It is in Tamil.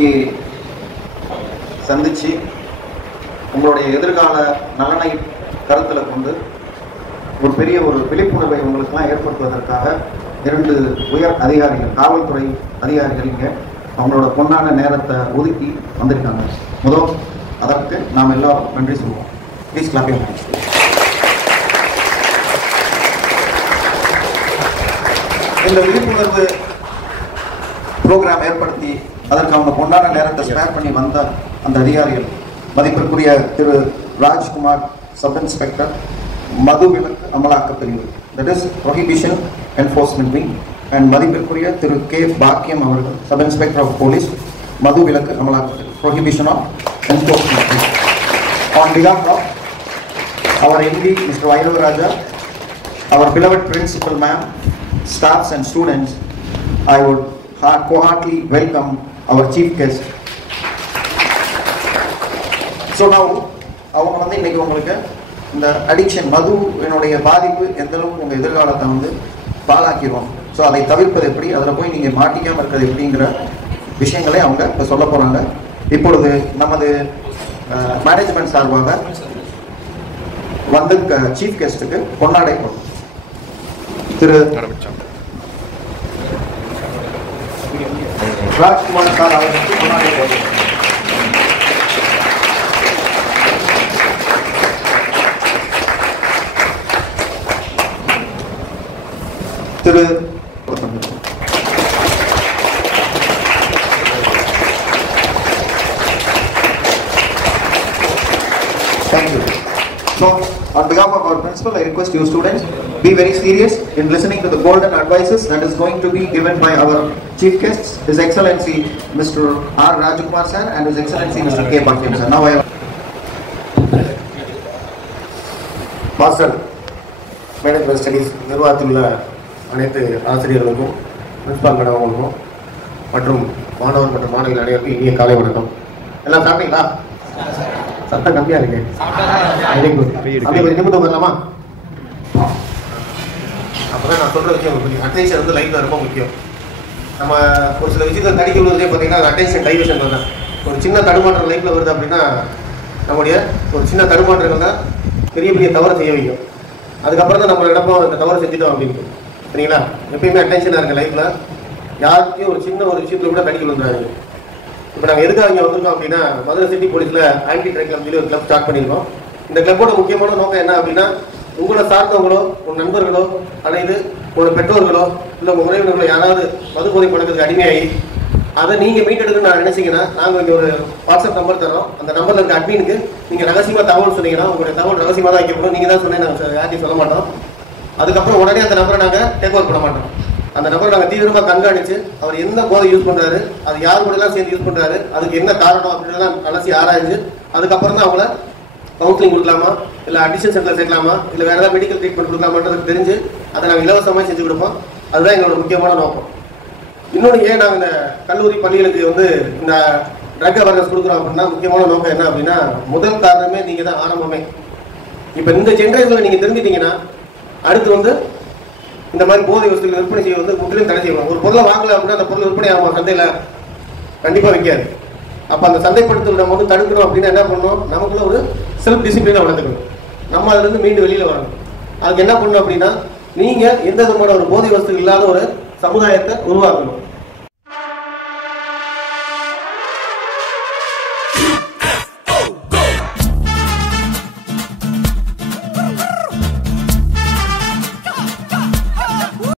இன்னைக்கு சந்திச்சு உங்களுடைய எதிர்கால நலனை கருத்தில் கொண்டு ஒரு பெரிய ஒரு விழிப்புணர்வை உங்களுக்கெல்லாம் ஏற்படுத்துவதற்காக 2 உயர் அதிகாரிகள், காவல்துறை அதிகாரிகள் இங்கே அவங்களோட பொன்னான நேரத்தை ஒதுக்கி வந்திருக்காங்க. முதல் அதற்கு நாம் எல்லாரும் நன்றி சொல்லுவோம். Please clap your hands. இந்த விழிப்புணர்வு ப்ரோக்ராம் ஏற்படுத்தி அதற்கு அவங்க பொன்னான நேரத்தை ஸ்பேர் பண்ணி வந்த அந்த அதிகாரிகள் மதிப்பிற்குரிய திரு ராஜ்குமார், சப் இன்ஸ்பெக்டர், மதுவிலக்கு அமலாக்க பிரிவு, that is prohibition enforcement wing, and மதிப்பிற்குரிய திரு கே பாக்கியம் அவர்கள், சப் இன்ஸ்பெக்டர் ஆஃப் போலீஸ், மதுவிலக்கு அமலாக்க பிரிவு, prohibition of enforcement wing. On behalf of our MD, Mr. Vairava, our beloved principal ma'am, staffs and students, I would wholeheartedly welcome our chief guest. So now, அவங்க வந்து இன்னைக்கு உங்களுக்கு இந்த அடிக்ஷன், மதுவினுடைய பாதிப்பு எந்த அளவுக்கு உங்கள் எதிர்காலத்தை வந்து பாழாக்கிடுவோம், ஸோ அதை தவிர்ப்பது எப்படி, அதில் போய் நீங்கள் மாட்டிக்காமல் இருக்கிறது எப்படிங்கிற விஷயங்களை அவங்க இப்போ சொல்ல போகிறாங்க. இப்பொழுது நமது மேனேஜ்மெண்ட் சார்பாக வந்து சீஃப் கெஸ்ட்டுக்கு பொன்னாடை திரு ராஜ்குமார் சார் அவர்களுக்கு பொன்னாடை திரு Thank you. So, on behalf of our principal, I request you students, be very serious in listening to the golden advices that is going to be given by our chief guests, His Excellency Mr. R. Rajkumar sir and His Excellency Mr. K. Bhakyam sir. Now I have Master Management Studies நிர்வாகத்தில் உள்ள அனைத்து ஆசிரியர்களுக்கும், பிரின்சிபால் மேடம் அவங்களுக்கும் மற்றும் மாணவர் மற்றும் மாணவிகள் அனைவருக்கும் இனிய காலை வணக்கம். எல்லாம் சாப்பிட்டீங்களா? சத்தம் கம்மியாக இருக்கு. அப்படியே கொஞ்சம் நிமிடம் வரலாமா? அப்போதான் நான் சொல்கிற விஷயம் கொஞ்சம் அட்டென்ஷன் வந்து லைஃப்பில் ரொம்ப முக்கியம். நம்ம ஒரு சில விஷயத்தை தடிக்க விழுவதே பார்த்தீங்கன்னா அட்டென்ஷன் டைவர்ஷன் தான். ஒரு சின்ன தடுமாற்றம் லைஃப்பில் வருது அப்படின்னா நம்முடைய ஒரு சின்ன தடுமாற்றங்கள் தான் பெரிய பெரிய தவறை செய்ய வைக்கும். அதுக்கப்புறம் தான் நம்ம நினைப்போம் இந்த தவறு செஞ்சுட்டோம் அப்படின்ட்டு. சரிங்களா? எப்பயுமே அட்டென்ஷனாக இருக்க லைஃப்பில் யாருக்கையும் ஒரு சின்ன ஒரு விஷயத்தில் கூட தடிக்க விழுந்துறாரு. இப்போ நாங்கள் எதுக்காக இங்கே வந்திருக்கோம் அப்படின்னா, மதுரை சிட்டி போலீஸில் ஆன்டி ட்ரக் சொல்லி ஒரு கிளப் ஸ்டார்ட் பண்ணியிருக்கோம். இந்த கிளப்போட முக்கியமான நோக்கம் என்ன அப்படின்னா, உங்களை சார்ந்தவங்களோ, உங்கள் நண்பர்களோ, அல்லது உங்களோட பெற்றோர்களோ, இல்லை உங்கள் உறவினர்களோ யாராவது மது போதை பழக்கத்துக்கு அடிமையாகி அதை நீங்கள் மீட்டெடுக்கணும்னு நான் நினைச்சிங்கன்னா, நாங்கள் இங்கே ஒரு வாட்ஸ்அப் நம்பர் தரோம். அந்த நம்பரில் இருக்க அட்மினுக்கு நீங்கள் ரகசியமாக தகவல் சொன்னீங்கன்னா, உங்களுடைய தகவல் ரகசியமாக தான் வைக்கப்படும். நீங்கள் தான் சொன்னேன், நாங்கள் யார்ட்டையும் சொல்ல மாட்டோம். அதுக்கப்புறம் உடனே அந்த நம்பரை நாங்கள் டேக் ஓவர் பண்ண மாட்டோம். அந்த நபரை நாங்கள் தீவிரமாக கண்காணித்து அவர் என்ன போதை யூஸ் பண்ணுறாரு, அது யார் கூடலாம் சேர்ந்து யூஸ் பண்ணுறாரு, அதுக்கு என்ன காரணம் அப்படின்றதான் அலசி ஆராய்ஞ்சு அதுக்கப்புறம் தான் அவங்கள கவுன்சிலிங் கொடுக்கலாமா, இல்லை அடிஷன் சென்டர் சேர்க்கலாமா, இல்லை வேறு ஏதாவது மெடிக்கல் ட்ரீட்மெண்ட் கொடுக்கலாமான்றது தெரிஞ்சு அதை நாங்கள் இலவசமாக செஞ்சு கொடுப்போம். அதுதான் எங்களோட முக்கியமான நோக்கம். இன்னொன்று ஏன் நாங்கள் இந்த கல்லூரி பள்ளிகளுக்கு வந்து இந்த ட்ரக் அவேர்னஸ் கொடுக்குறோம் அப்படின்னா, முக்கியமான நோக்கம் என்ன அப்படின்னா, முதல் காரணமே நீங்கள் தான், ஆரம்பமே. இப்போ இந்த ஜென்ரேஷனில் நீங்கள் தெரிஞ்சிட்டிங்கன்னா அடுத்து வந்து இந்த மாதிரி போதை வசதிகள் விற்பனை செய்ய வந்து முற்றிலும் தடை செய்யணும். ஒரு பொருளை வாங்கல அப்படின்னா அந்த பொருள் விற்பனை ஆகும் சந்தையில் கண்டிப்பாக வைக்காது. அப்போ அந்த சந்தைப்படுத்தல் நம்ம வந்து தடுக்கணும் அப்படின்னா என்ன பண்ணணும், நமக்குள்ள ஒரு செல்ஃப் டிசிப்ளினை வளர்த்துக்கணும். நம்ம அதுலேருந்து மீண்டும் வெளியில் வரணும். அதுக்கு என்ன பண்ணணும் அப்படின்னா, நீங்கள் எந்த விதமான ஒரு போதை வசதிகள் இல்லாத ஒரு சமுதாயத்தை உருவாக்கணும்.